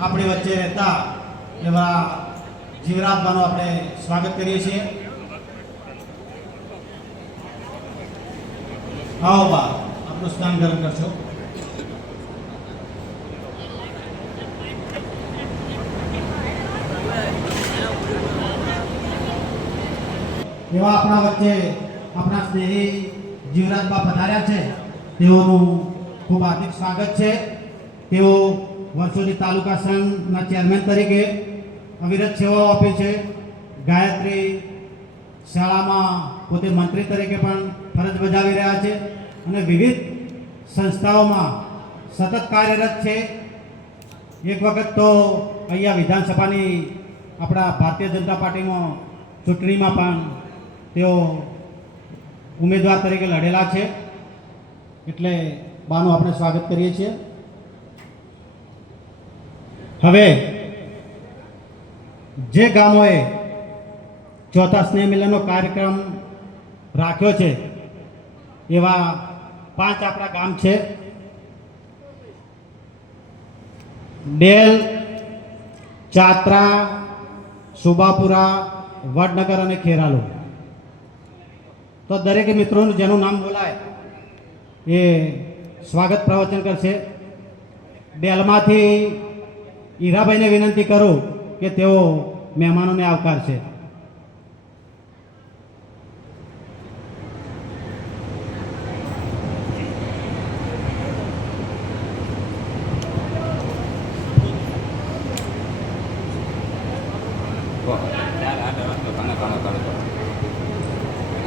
આપણી વચ્ચે રહેતા એવા જીવરાજમાનું આપણે સ્વાગત કરીએ છીએ. આવો બા આપણું સ્નાન ગરમ કરશો એવા આપણા વચ્ચે આપણા સ્નેહી જીવરાજબા પધાર્યા છે. તેઓનું ખૂબ હાર્દિક સ્વાગત છે. તેઓ વર્ષોથી તાલુકા સંઘના ચેરમેન તરીકે અવિરત સેવાઓ આપી છે. ગાયત્રી શાળામાં પોતે મંત્રી તરીકે પણ ફરજ બજાવી રહ્યા છે અને વિવિધ સંસ્થાઓમાં સતત કાર્યરત છે. એક વખત તો અહીંયા વિધાનસભાની આપણા ભારતીય જનતા પાર્ટીમાં ચૂંટણીમાં પણ તેઓ ઉમેદવાર તરીકે લડેલા છે. એટલે બાનું આપણે સ્વાગત કરીએ છીએ. હવે, જે ગામોએ ચોથા સ્નેહ મિલનનો કાર્યક્રમ રાખ્યો છે, એવા પાંચ આપણા ગામ છે. ડેલ ચાત્રા, સુબાપુરા, વડનગર અને ખેરાલુ. તો દરેક મિત્રોનું જેનું નામ બોલાય, એ સ્વાગત પ્રવચન કરશે. ડેલમાંથી હીરાભાઈને વિનંતી કરું કે તેઓ મહેમાનોને આવકારશે.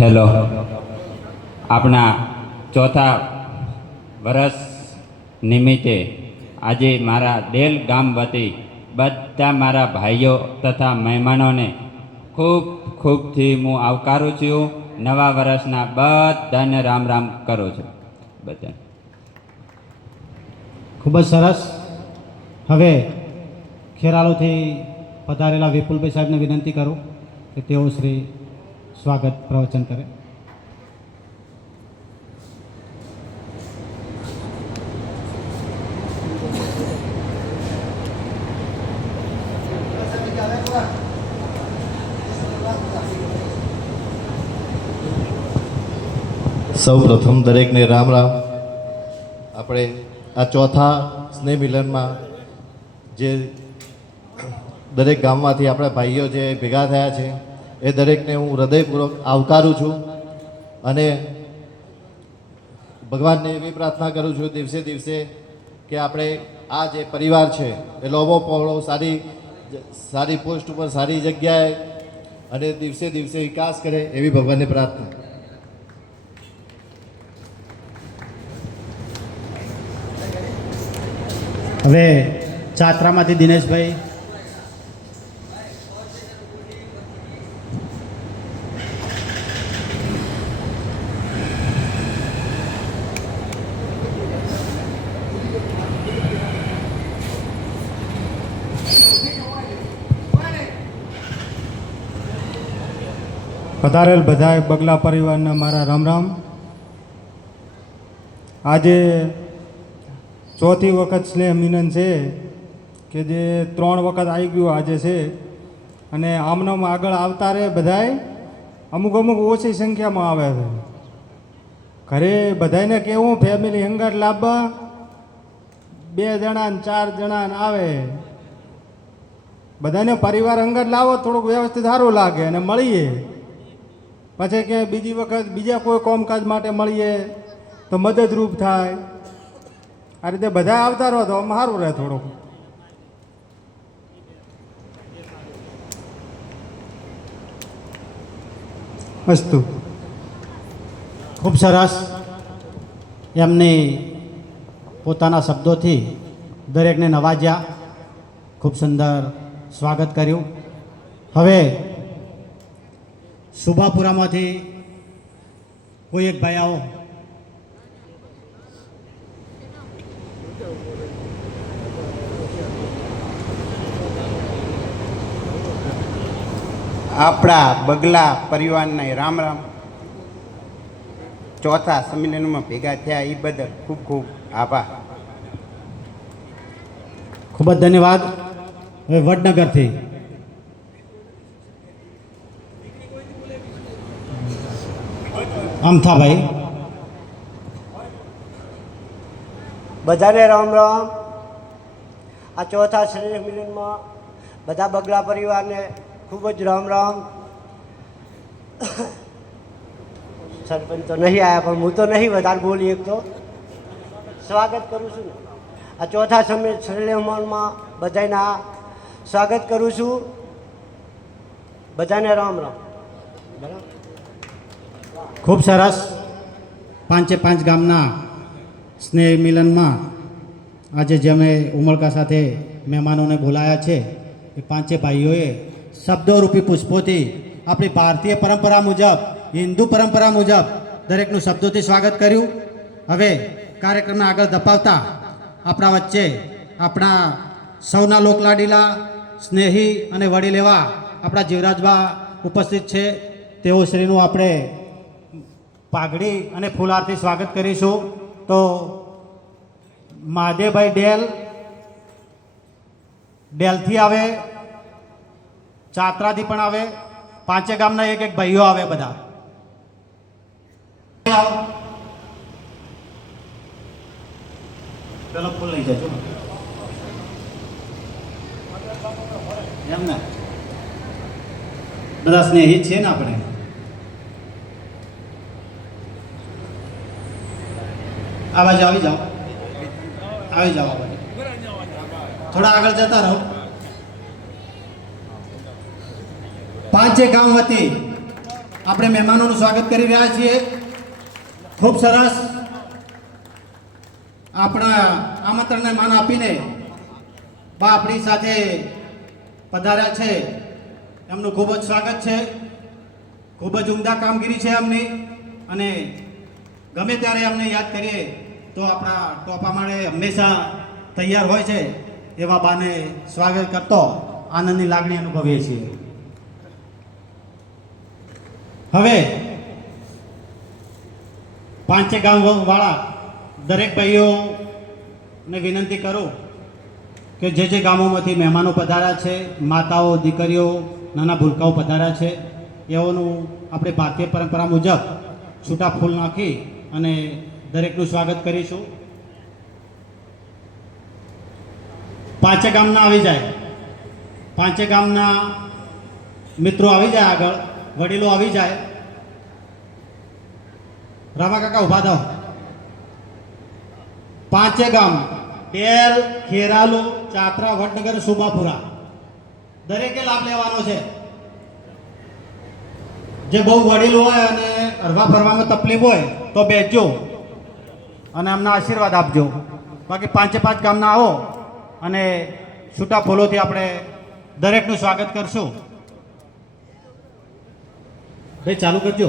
હેલો. આપણા ચોથા વર્ષ નિમિત્તે આજે મારા દેલ ગામ વતી બધા મારા ભાઈઓ તથા મહેમાનોને ખૂબ ખૂબથી હું આવકારું છું. નવા વર્ષના બધાને રામ રામ કરું છું. બધા ખૂબ જ સરસ. હવે ખેરાલુથી પધારેલા વિપુલભાઈ સાહેબને વિનંતી કરું કે તેઓ શ્રી સ્વાગત પ્રવચન કરે. સૌ પ્રથમ દરેકને રામ રામ. આપણે આ ચોથા સ્નેહ મિલનમાં જે દરેક ગામમાંથી આપણા ભાઈઓ જે ભેગા થયા છે, એ દરેકને હું હૃદયપૂર્વક આવકારું છું અને ભગવાનને એવી પ્રાર્થના કરું છું દિવસે દિવસે કે આપણે આ જે પરિવાર છે, એ લોબો પહોળો સારી સારી પોસ્ટ ઉપર સારી જગ્યાએ અને દિવસે દિવસે વિકાસ કરે એવી ભગવાનને પ્રાર્થના. હવે ચાત્રામાંથી દિનેશભાઈ. પધારેલ બધાય બગલા પરિવારના મારા રામ રામ. આજે ચોથી વખત સ્લેહ મિનન છે કે જે ત્રણ વખત આવી ગયું આજે છે. અને આમનામ આગળ આવતા રહે બધાય, અમુક અમુક ઓછી સંખ્યામાં આવે છે. ઘરે બધાને કેવું ફેમિલી હંગાટ લાવવા બે જણા ને ચાર જણા ને આવે. બધાને પરિવાર અંગત લાવો, થોડુંક વ્યવસ્થિત સારું લાગે અને મળીએ. પછી કે બીજી વખત બીજા કોઈ કામકાજ માટે મળીએ, તો મદદરૂપ થાય. આ રીતે બધા આવતા રહો તો સારું રહે થોડુંક. અસ્તુ ખૂબ સરસ. એમની પોતાના શબ્દોથી દરેકને નવાજ્યા. ખૂબ સુંદર સ્વાગત કર્યું. હવે સુભાપુરામાંથી કોઈ એક ભાઈ આવો. આપણા બગલા પરિવારના રામ રામ. ચોથા સંમેલનમાં ભેગા થયા એ બદલ ખૂબ ખૂબ આભાર. ખૂબ જ ધન્યવાદ. હવે વડનગરથી. અમથાભાઈ. બધાને રામ રામ. આ ચોથા શ્રેષ્ઠ મિલનમાં બધા બગલા પરિવારને ખૂબ જ રામ રામ. સરપંચ તો નહીં આવ્યા પણ હું તો નહીં વધારે બોલી એક તો સ્વાગત કરું છું. આ ચોથા સમય શ્રેષ્ઠમાં બધાના સ્વાગત કરું છું. બધાને રામ રામ. બરાબર? ખૂબ સરસ. પાંચે પાંચ ગામના સ્નેહ મિલનમાં આજે જે અમે ઉમળકા સાથે મહેમાનોને બોલાયા છે, એ પાંચે ભાઈઓએ શબ્દોરૂપી પુષ્પોથી આપણી ભારતીય પરંપરા મુજબ, હિન્દુ પરંપરા મુજબ દરેકનું શબ્દોથી સ્વાગત કર્યું. હવે કાર્યક્રમને આગળ ધપાવતા આપણા વચ્ચે આપણા સૌના લોકલાડીલા સ્નેહી અને વડીલ એવા આપણા જીવરાજબા ઉપસ્થિત છે. તેઓ શ્રીનું આપણે પાઘડી અને ફૂલહારથી સ્વાગત કરીશું. તો મહાદેવભાઈ ડેલ, ડેલથી આવે, ચાત્રાથી પણ આવે, પાંચે ગામના એક એક ભાઈઓ આવે બધા. પેલો ફૂલ લઈ જજો એમ ને? બધા સ્નેહી છે ને આપણે? આ બાજુ આવી જાઓ. આવી જાઓ થોડા આગળ જતા રહો. પાંચે ગામ વતી આપણે મહેમાનોનું સ્વાગત કરી રહ્યા છીએ. ખૂબ સરસ આપણા આમંત્રણને માન આપીને બા આપણી સાથે પધાર્યા છે. એમનું ખૂબ જ સ્વાગત છે. ખૂબ જ ઉમદા કામગીરી છે એમની. અને ગમે ત્યારે અમને યાદ કરીએ તો આપણા ટોપા માળે હંમેશા તૈયાર હોય છે એવા બાને સ્વાગત કરતો, આનંદની લાગણી અનુભવીએ છીએ. હવે, પાંચે ગામવાળા દરેક ભાઈઓને વિનંતી કરું કે જે જે ગામોમાંથી મહેમાનો પધાર્યા છે, માતાઓ, દીકરીઓ, નાના ભૂલકાઓ પધાર્યા છે, એઓનું આપણે ભારતીય પરંપરા મુજબ છૂટા ફૂલ નાખી અને દરેકનું સ્વાગત કરીશું. પાંચે ગામના આવી જાય. પાંચે ગામના મિત્રો આવી જાય આગળ. વડીલો આવી જાય. રામા કાકા ઊભા થાવ પાંચે ગામ. ડેલ ખેરાલુ, ચાત્રા, વડનગર, સુબાપુરા. દરેકે લાભ લેવાનો છે. જે બહુ વડીલ હોય અને હરવા ફરવામાં તકલીફ હોય તો બેસજો. અને અમને આશીર્વાદ આપજો. બાકી પાંચે પાંચ ગામના આવો અને છૂટા ફૂલોથી આપણે દરેકનું સ્વાગત કરશું. ભાઈ, ચાલુ કરજો.